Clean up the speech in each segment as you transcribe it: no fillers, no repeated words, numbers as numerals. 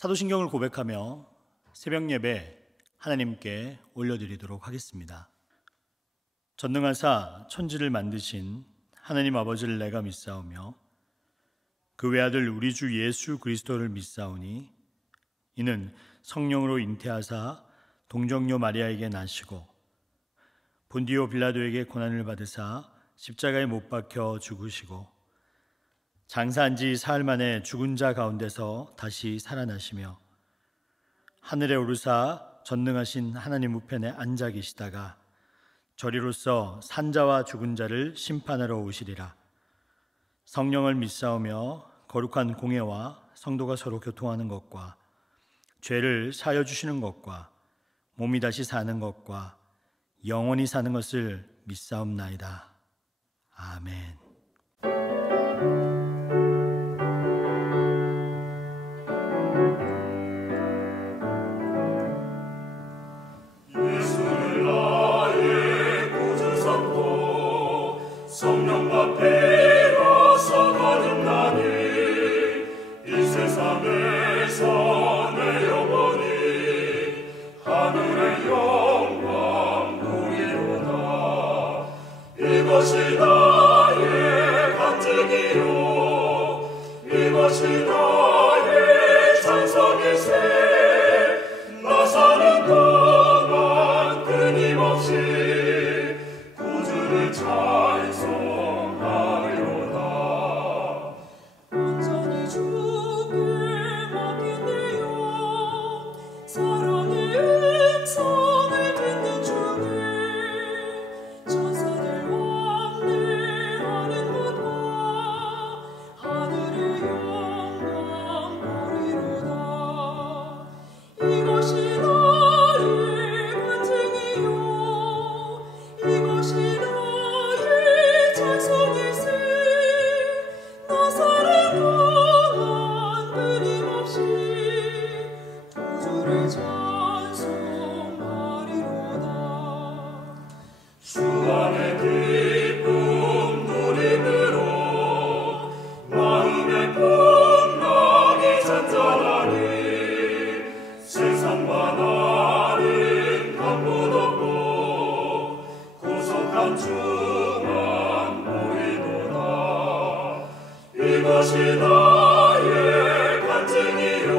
사도신경을 고백하며 새벽 예배 하나님께 올려드리도록 하겠습니다. 전능하사 천지를 만드신 하나님 아버지를 내가 믿사오며 그 외아들 우리 주 예수 그리스도를 믿사오니 이는 성령으로 잉태하사 동정녀 마리아에게 나시고 본디오 빌라도에게 고난을 받으사 십자가에 못 박혀 죽으시고 장사한 지 사흘 만에 죽은 자 가운데서 다시 살아나시며 하늘에 오르사 전능하신 하나님 우편에 앉아 계시다가 저리로서 산자와 죽은 자를 심판하러 오시리라. 성령을 믿사오며 거룩한 공예와 성도가 서로 교통하는 것과 죄를 사하여 주시는 것과 몸이 다시 사는 것과 영원히 사는 것을 믿사옵나이다. 아멘. 성령과 비로소 거듭나니 이 세상에서 내 영혼이 하늘의 영광 누리로다. 이것이 나의 간증이요 이것이 나의 찬송일세. 나 사는 동안 끊임없이 구주를 찬송하리로다. 온전히 주께 맡긴대요. 사랑의 음성을 듣는 주님, 천사들 왕래하는 것과 하늘의 영광 보리로다. 이것이 나의 간증이요 이것이 나의 찬송일세. 나 사는 동안 끊임없이 구주를 찬송하리로다. 주 안의 기쁨 누림으로 마음의 풍랑이 잔잔하니 세상과 나는 강분 없고 구속한 주만 보이도다. 이것이 나의 간증이요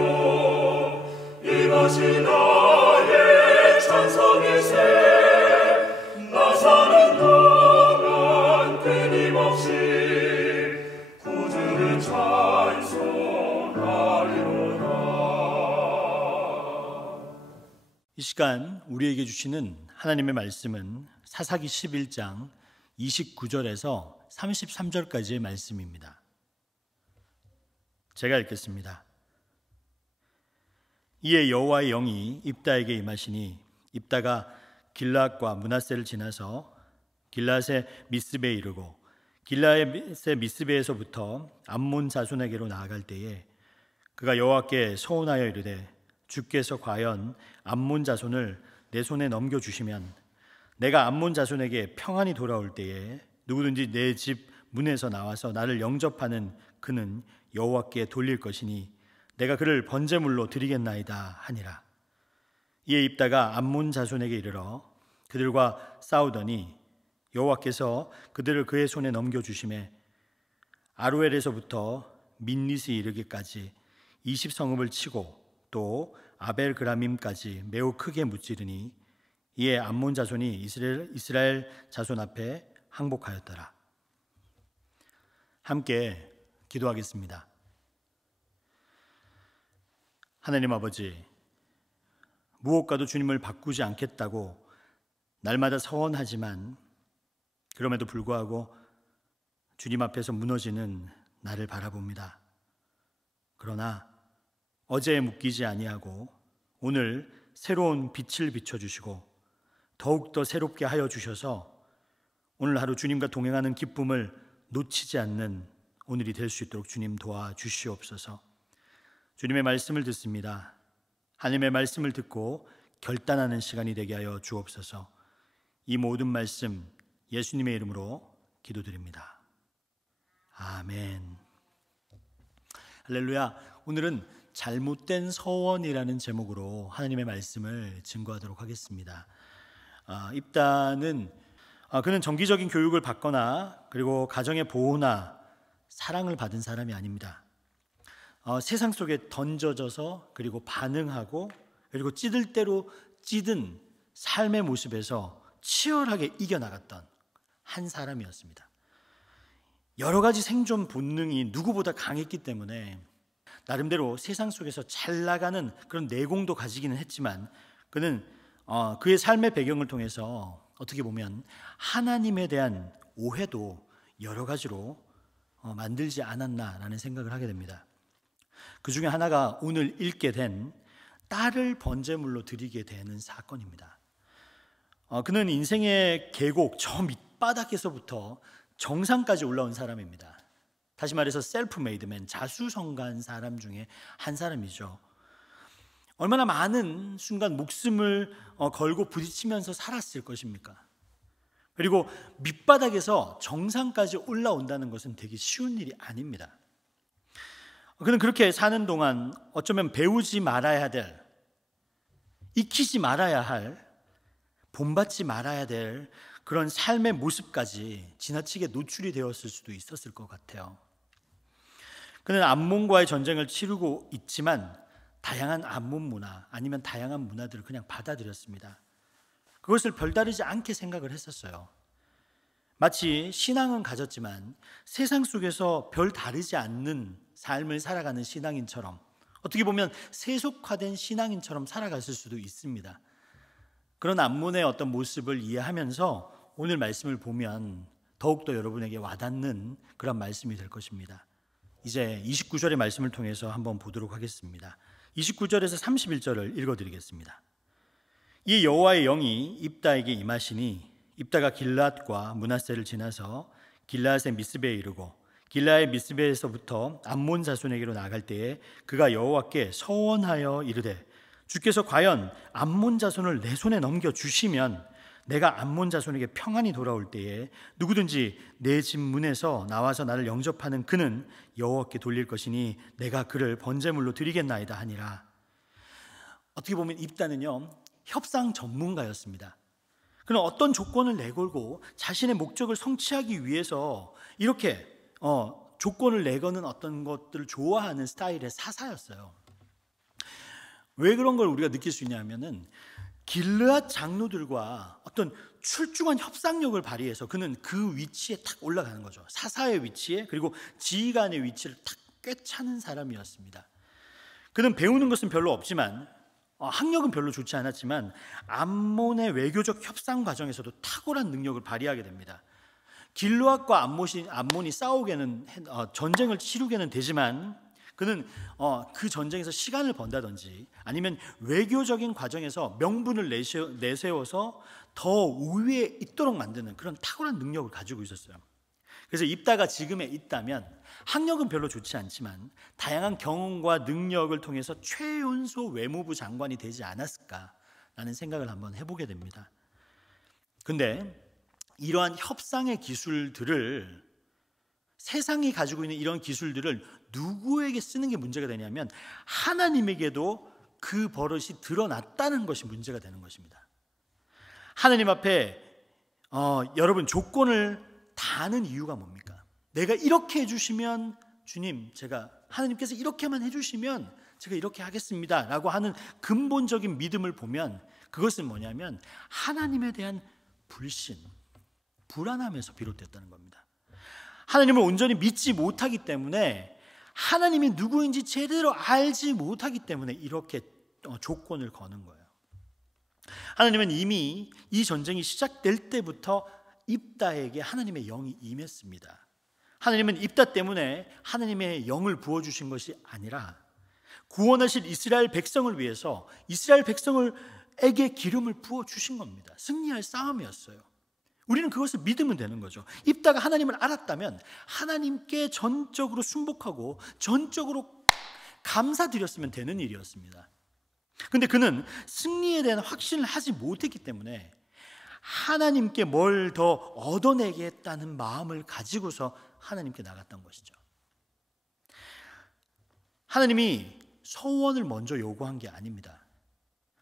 이것이 나의 찬송일세. 나 사는 동안 끊임없이 구주를 찬송하리로다. 이 시간 우리에게 주시는 하나님의 말씀은 사사기 11장 29절에서 33절까지의 말씀입니다. 제가 읽겠습니다. 이에 여호와의 영이 입다에게 임하시니 입다가 길라앗과 므낫세를 지나서 길라앗의 미스베에 이르고 길라앗의 미스베에서부터 암몬 자손에게로 나아갈 때에 그가 여호와께 서원하여 이르되 주께서 과연 암몬 자손을 내 손에 넘겨주시면 내가 암몬 자손에게 평안히 돌아올 때에 누구든지 내 집 문에서 나와서 나를 영접하는 그는 여호와께 돌릴 것이니 내가 그를 번제물로 드리겠나이다 하니라. 이에 입다가 암몬 자손에게 이르러 그들과 싸우더니 여호와께서 그들을 그의 손에 넘겨주심에 아루엘에서부터 민릿이 이르기까지 20성읍을 치고 또 아벨그라밈까지 매우 크게 무찌르니 이에 암몬 자손이 이스라엘 자손 앞에 항복하였더라. 함께 기도하겠습니다. 하나님 아버지, 무엇과도 주님을 바꾸지 않겠다고 날마다 서원하지만 그럼에도 불구하고 주님 앞에서 무너지는 나를 바라봅니다. 그러나 어제에 묶이지 아니하고 오늘 새로운 빛을 비춰주시고 더욱더 새롭게 하여 주셔서 오늘 하루 주님과 동행하는 기쁨을 놓치지 않는 오늘이 될 수 있도록 주님 도와주시옵소서. 주님의 말씀을 듣습니다. 하나님의 말씀을 듣고 결단하는 시간이 되게 하여 주옵소서. 이 모든 말씀 예수님의 이름으로 기도드립니다. 아멘. 할렐루야. 오늘은 잘못된 서원이라는 제목으로 하나님의 말씀을 증거하도록 하겠습니다. 입다는 그는 정기적인 교육을 받거나 그리고 가정의 보호나 사랑을 받은 사람이 아닙니다. 세상 속에 던져져서 그리고 반응하고 그리고 찌들 대로 찌든 삶의 모습에서 치열하게 이겨나갔던 한 사람이었습니다. 여러 가지 생존 본능이 누구보다 강했기 때문에 나름대로 세상 속에서 잘 나가는 그런 내공도 가지기는 했지만 그는 그의 삶의 배경을 통해서 어떻게 보면 하나님에 대한 오해도 여러 가지로 만들지 않았나라는 생각을 하게 됩니다. 그 중에 하나가 오늘 읽게 된 딸을 번제물로 드리게 되는 사건입니다. 그는 인생의 계곡 저 밑바닥에서부터 정상까지 올라온 사람입니다. 다시 말해서 셀프메이드맨, 자수성가한 사람 중에 한 사람이죠. 얼마나 많은 순간 목숨을 걸고 부딪히면서 살았을 것입니까? 그리고 밑바닥에서 정상까지 올라온다는 것은 되게 쉬운 일이 아닙니다. 그는 그렇게 사는 동안 어쩌면 배우지 말아야 될, 익히지 말아야 할, 본받지 말아야 될 그런 삶의 모습까지 지나치게 노출이 되었을 수도 있었을 것 같아요. 그는 암몬과의 전쟁을 치르고 있지만 다양한 암몬 문화 아니면 다양한 문화들을 그냥 받아들였습니다. 그것을 별다르지 않게 생각을 했었어요. 마치 신앙은 가졌지만 세상 속에서 별 다르지 않는 삶을 살아가는 신앙인처럼, 어떻게 보면 세속화된 신앙인처럼 살아갔을 수도 있습니다. 그런 암몬의 어떤 모습을 이해하면서 오늘 말씀을 보면 더욱더 여러분에게 와닿는 그런 말씀이 될 것입니다. 이제 29절의 말씀을 통해서 한번 보도록 하겠습니다. 29절에서 31절을 읽어드리겠습니다. 이 여호와의 영이 입다에게 임하시니 입다가 길앗과 므낫세를 지나서 길앗의 미스베에 이르고 길라의 미스베에서부터 암몬 자손에게로 나갈 때에 그가 여호와께 서원하여 이르되 주께서 과연 암몬 자손을 내 손에 넘겨 주시면 내가 암몬 자손에게 평안히 돌아올 때에 누구든지 내 집 문에서 나와서 나를 영접하는 그는 여호와께 돌릴 것이니 내가 그를 번제물로 드리겠나이다 하니라. 어떻게 보면 입다는요, 협상 전문가였습니다. 그는 어떤 조건을 내걸고 자신의 목적을 성취하기 위해서 이렇게 조건을 내거는 어떤 것들을 좋아하는 스타일의 사사였어요. 왜 그런 걸 우리가 느낄 수 있냐면은 길르앗 장로들과 어떤 출중한 협상력을 발휘해서 그는 그 위치에 탁 올라가는 거죠. 사사의 위치에, 그리고 지휘관의 위치를 탁 꿰차는 사람이었습니다. 그는 배우는 것은 별로 없지만 학력은 별로 좋지 않았지만 암몬의 외교적 협상 과정에서도 탁월한 능력을 발휘하게 됩니다. 길르앗과 암몬이 싸우게는 전쟁을 치르게는 되지만 그는 그 전쟁에서 시간을 번다든지 아니면 외교적인 과정에서 명분을 내세워서 더 우위에 있도록 만드는 그런 탁월한 능력을 가지고 있었어요. 그래서 입다가 지금에 있다면 학력은 별로 좋지 않지만 다양한 경험과 능력을 통해서 최연소 외무부 장관이 되지 않았을까라는 생각을 한번 해보게 됩니다. 근데 이러한 협상의 기술들을, 세상이 가지고 있는 이런 기술들을 누구에게 쓰는 게 문제가 되냐면 하나님에게도 그 버릇이 드러났다는 것이 문제가 되는 것입니다. 하나님 앞에 여러분 조건을 다하는 이유가 뭡니까? 내가 이렇게 해주시면 주님, 하나님께서 이렇게만 해주시면 제가 이렇게 하겠습니다 라고 하는 근본적인 믿음을 보면 그것은 뭐냐면 하나님에 대한 불신, 불안함에서 비롯됐다는 겁니다. 하나님을 온전히 믿지 못하기 때문에, 하나님이 누구인지 제대로 알지 못하기 때문에 이렇게 조건을 거는 거예요. 하나님은 이미 이 전쟁이 시작될 때부터 입다에게 하나님의 영이 임했습니다. 하나님은 입다 때문에 하나님의 영을 부어주신 것이 아니라 구원하실 이스라엘 백성을 위해서 이스라엘 백성에게 기름을 부어주신 겁니다. 승리할 싸움이었어요. 우리는 그것을 믿으면 되는 거죠. 입다가 하나님을 알았다면 하나님께 전적으로 순복하고 전적으로 감사드렸으면 되는 일이었습니다. 근데 그는 승리에 대한 확신을 하지 못했기 때문에 하나님께 뭘 더 얻어내겠다는 마음을 가지고서 하나님께 나갔던 것이죠. 하나님이 서원을 먼저 요구한 게 아닙니다.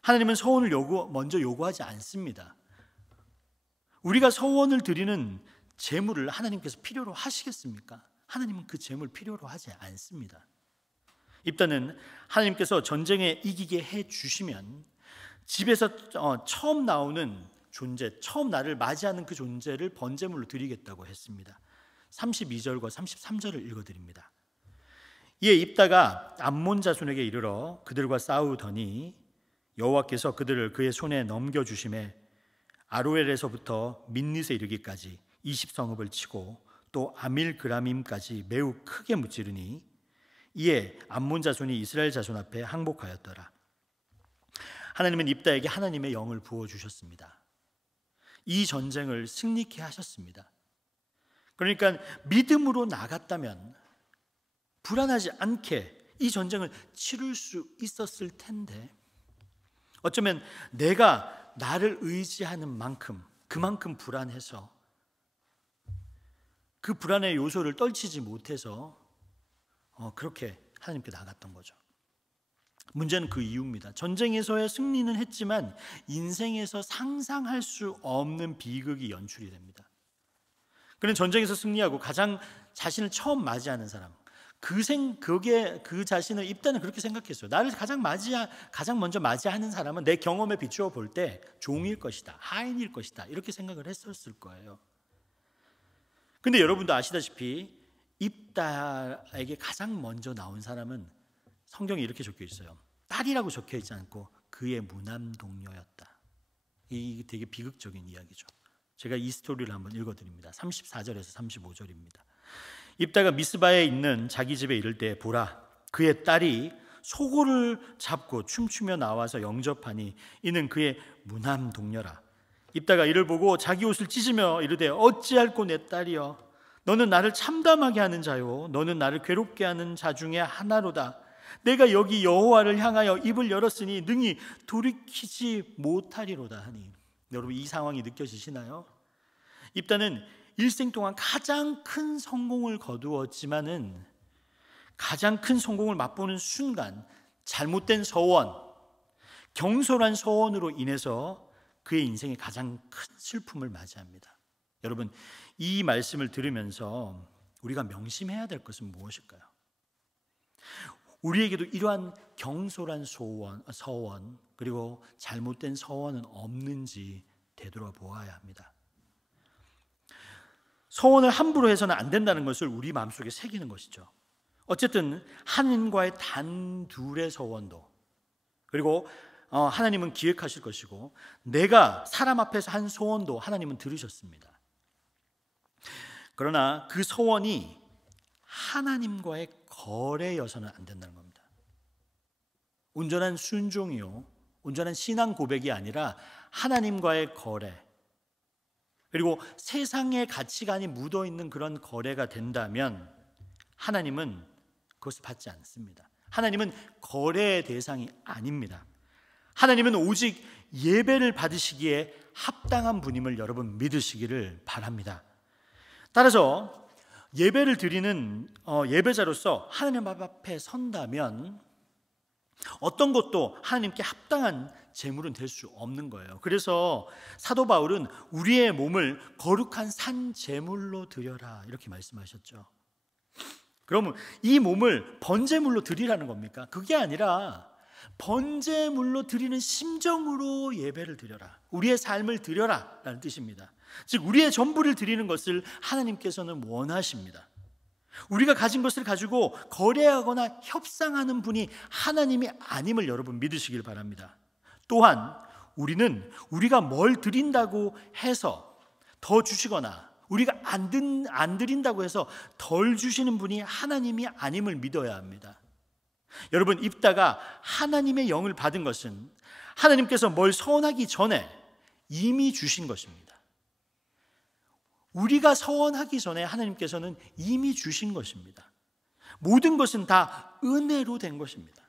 하나님은 서원을 먼저 요구하지 않습니다. 우리가 서원을 드리는 제물을 하나님께서 필요로 하시겠습니까? 하나님은 그 제물 필요로 하지 않습니다. 입다는 하나님께서 전쟁에 이기게 해주시면 집에서 처음 나오는 존재, 처음 나를 맞이하는 그 존재를 번제물로 드리겠다고 했습니다. 32절과 33절을 읽어드립니다. 이에 입다가 암몬 자손에게 이르러 그들과 싸우더니 여호와께서 그들을 그의 손에 넘겨주심에 아로엘에서부터 민닛에 이르기까지 20성읍을 치고 또 아밀그라밈까지 매우 크게 무찌르니 이에 암몬 자손이 이스라엘 자손 앞에 항복하였더라. 하나님은 입다에게 하나님의 영을 부어주셨습니다. 이 전쟁을 승리케 하셨습니다. 그러니까 믿음으로 나갔다면 불안하지 않게 이 전쟁을 치를 수 있었을 텐데, 어쩌면 내가 나를 의지하는 만큼 그만큼 불안해서 그 불안의 요소를 떨치지 못해서 그렇게 하나님께 나갔던 거죠. 문제는 그 이유입니다. 전쟁에서의 승리는 했지만 인생에서 상상할 수 없는 비극이 연출이 됩니다. 그는 전쟁에서 승리하고 가장 자신을 처음 맞이하는 사람, 그 자신을 입다는 그렇게 생각했어요. 나를 가장 먼저 맞이하는 사람은 내 경험에 비추어 볼 때 종일 것이다, 하인일 것이다, 이렇게 생각을 했었을 거예요. 근데 여러분도 아시다시피 입다에게 가장 먼저 나온 사람은 성경에 이렇게 적혀 있어요. 딸이라고 적혀 있지 않고 그의 무남 동료였다. 이게 되게 비극적인 이야기죠. 제가 이 스토리를 한번 읽어드립니다. 34절에서 35절입니다. 입다가 미스바에 있는 자기 집에 이를 때 보라, 그의 딸이 소고를 잡고 춤추며 나와서 영접하니 이는 그의 무남 동료라. 입다가 이를 보고 자기 옷을 찢으며 이르되 어찌할꼬 내 딸이여, 너는 나를 참담하게 하는 자요, 너는 나를 괴롭게 하는 자 중에 하나로다. 내가 여기 여호와를 향하여 입을 열었으니 능히 돌이키지 못하리로다 하니. 여러분, 이 상황이 느껴지시나요? 입다는 일생 동안 가장 큰 성공을 거두었지만은 가장 큰 성공을 맛보는 순간 잘못된 서원, 경솔한 서원으로 인해서 그의 인생에 가장 큰 슬픔을 맞이합니다. 여러분, 이 말씀을 들으면서 우리가 명심해야 될 것은 무엇일까요? 우리에게도 이러한 경솔한 서원 그리고 잘못된 서원은 없는지 되돌아보아야 합니다. 서원을 함부로 해서는 안 된다는 것을 우리 마음속에 새기는 것이죠. 어쨌든 하나님과의 단둘의 서원도, 그리고 하나님은 기획하실 것이고 내가 사람 앞에서 한 소원도 하나님은 들으셨습니다. 그러나 그 소원이 하나님과의 거래여서는 안 된다는 겁니다. 온전한 순종이요, 온전한 신앙 고백이 아니라 하나님과의 거래, 그리고 세상의 가치관이 묻어있는 그런 거래가 된다면 하나님은 그것을 받지 않습니다. 하나님은 거래의 대상이 아닙니다. 하나님은 오직 예배를 받으시기에 합당한 분임을 여러분 믿으시기를 바랍니다. 따라서 예배를 드리는 예배자로서 하나님 앞에 선다면 어떤 것도 하나님께 합당한 제물은 될 수 없는 거예요. 그래서 사도 바울은 우리의 몸을 거룩한 산 제물로 드려라 이렇게 말씀하셨죠. 그러면 이 몸을 번제물로 드리라는 겁니까? 그게 아니라 번제물로 드리는 심정으로 예배를 드려라, 우리의 삶을 드려라 라는 뜻입니다. 즉 우리의 전부를 드리는 것을 하나님께서는 원하십니다. 우리가 가진 것을 가지고 거래하거나 협상하는 분이 하나님이 아님을 여러분 믿으시길 바랍니다. 또한 우리는 우리가 뭘 드린다고 해서 더 주시거나 우리가 안 드린다고 해서 덜 주시는 분이 하나님이 아님을 믿어야 합니다. 여러분, 입다가 하나님의 영을 받은 것은 하나님께서 뭘 서원하기 전에 이미 주신 것입니다. 우리가 서원하기 전에 하나님께서는 이미 주신 것입니다. 모든 것은 다 은혜로 된 것입니다.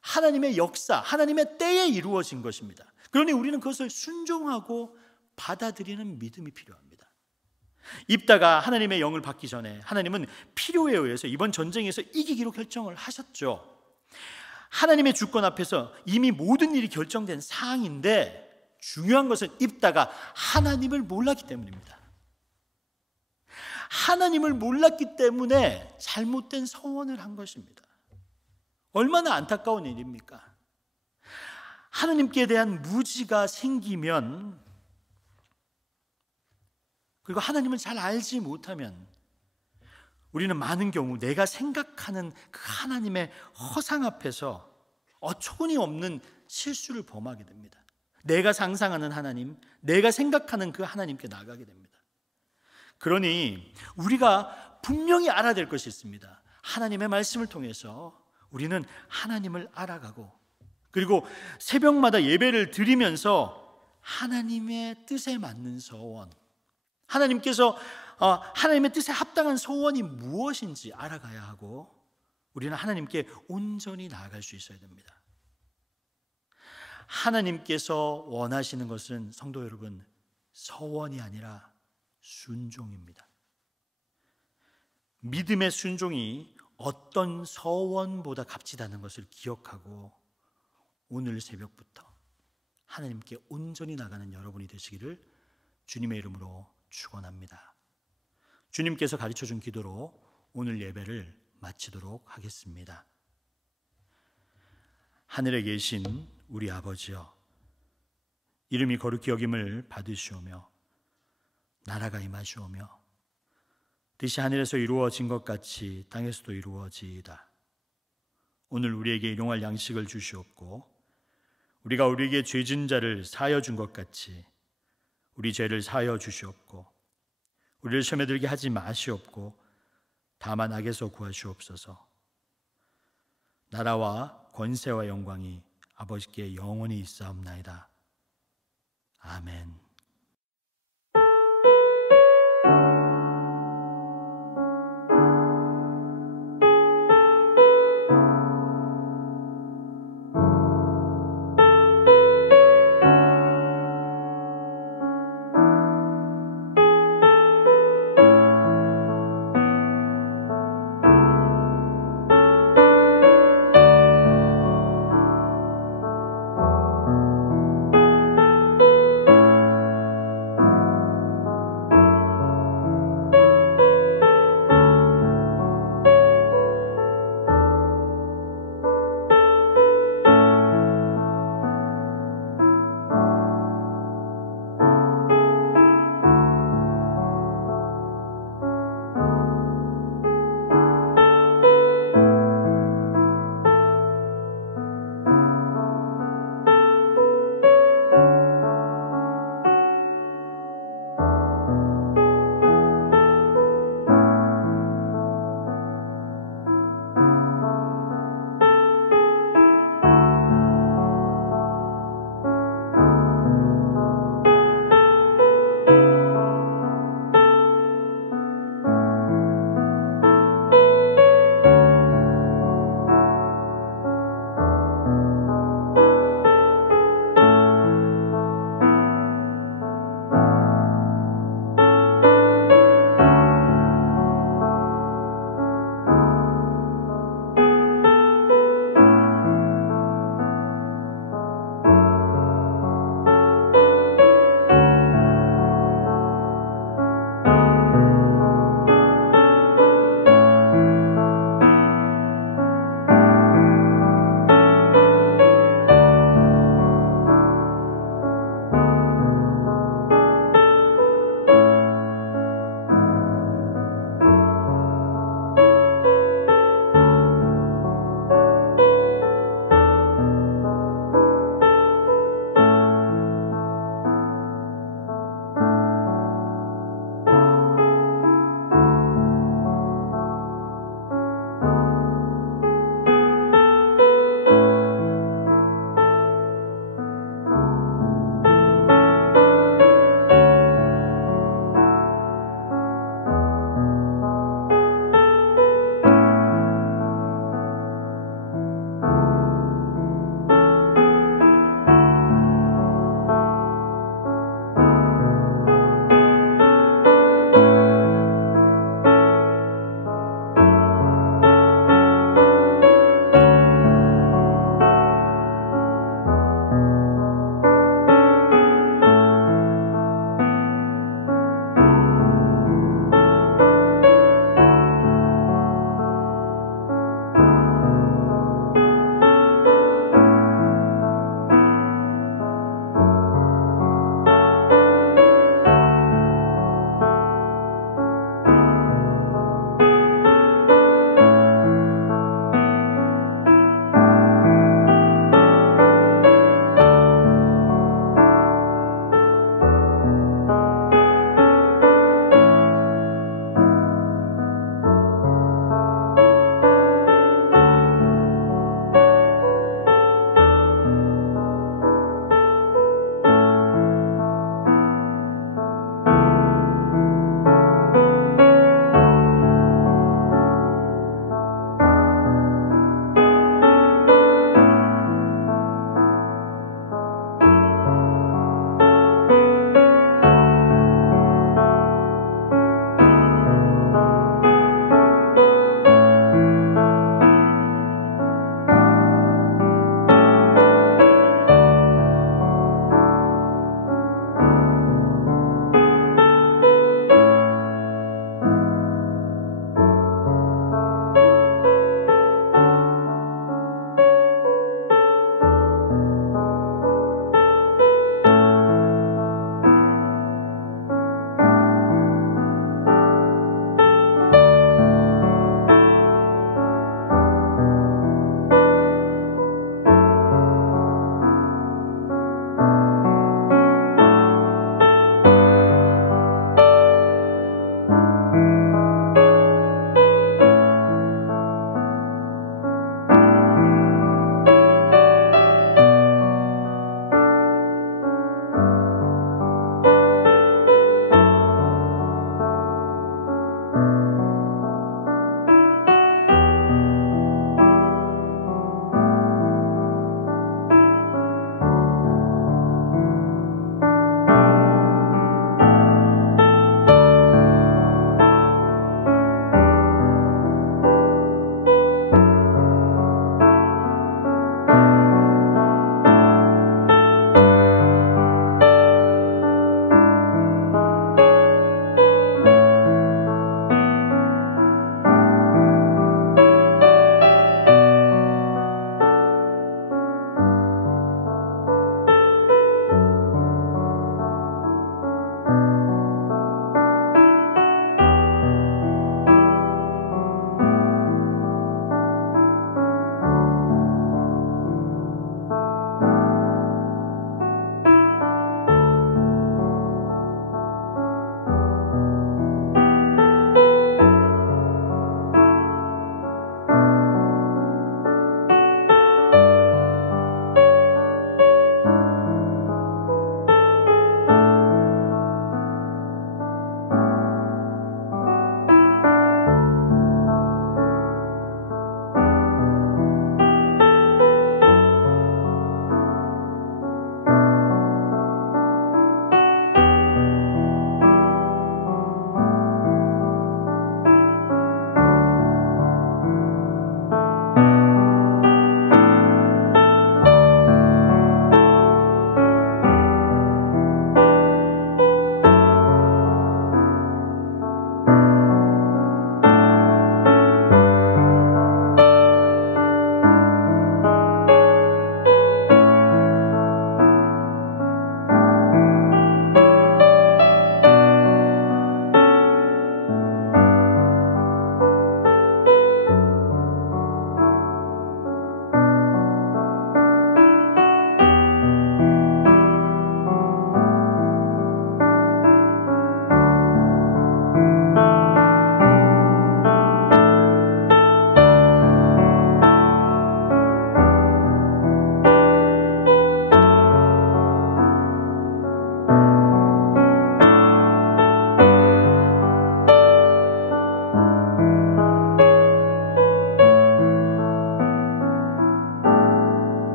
하나님의 역사, 하나님의 때에 이루어진 것입니다. 그러니 우리는 그것을 순종하고 받아들이는 믿음이 필요합니다. 입다가 하나님의 영을 받기 전에 하나님은 필요에 의해서 이번 전쟁에서 이기기로 결정을 하셨죠. 하나님의 주권 앞에서 이미 모든 일이 결정된 사항인데 중요한 것은 입다가 하나님을 몰랐기 때문입니다. 하나님을 몰랐기 때문에 잘못된 서원을 한 것입니다. 얼마나 안타까운 일입니까? 하나님께 대한 무지가 생기면, 그리고 하나님을 잘 알지 못하면 우리는 많은 경우 내가 생각하는 그 하나님의 허상 앞에서 어처구니 없는 실수를 범하게 됩니다. 내가 상상하는 하나님, 내가 생각하는 그 하나님께 나가게 됩니다. 그러니 우리가 분명히 알아야 될 것이 있습니다. 하나님의 말씀을 통해서 우리는 하나님을 알아가고, 그리고 새벽마다 예배를 드리면서 하나님의 뜻에 맞는 서원, 하나님께서 하나님의 뜻에 합당한 소원이 무엇인지 알아가야 하고, 우리는 하나님께 온전히 나아갈 수 있어야 됩니다. 하나님께서 원하시는 것은, 성도 여러분, 서원이 아니라 순종입니다. 믿음의 순종이 어떤 서원보다 값지다는 것을 기억하고 오늘 새벽부터 하나님께 온전히 나가는 여러분이 되시기를 주님의 이름으로 축원합니다. 주님께서 가르쳐준 기도로 오늘 예배를 마치도록 하겠습니다. 하늘에 계신 우리 아버지여, 이름이 거룩히 여김을 받으시오며 나라가 임하시오며 뜻이 하늘에서 이루어진 것 같이 땅에서도 이루어지이다. 오늘 우리에게 일용할 양식을 주시옵고, 우리가 우리에게 죄진 자를 사하여 준 것 같이 우리 죄를 사하여 주시옵고, 우리를 시험에 들게 하지 마시옵고 다만 악에서 구하시옵소서. 나라와 권세와 영광이 아버지께 영원히 있사옵나이다. 아멘.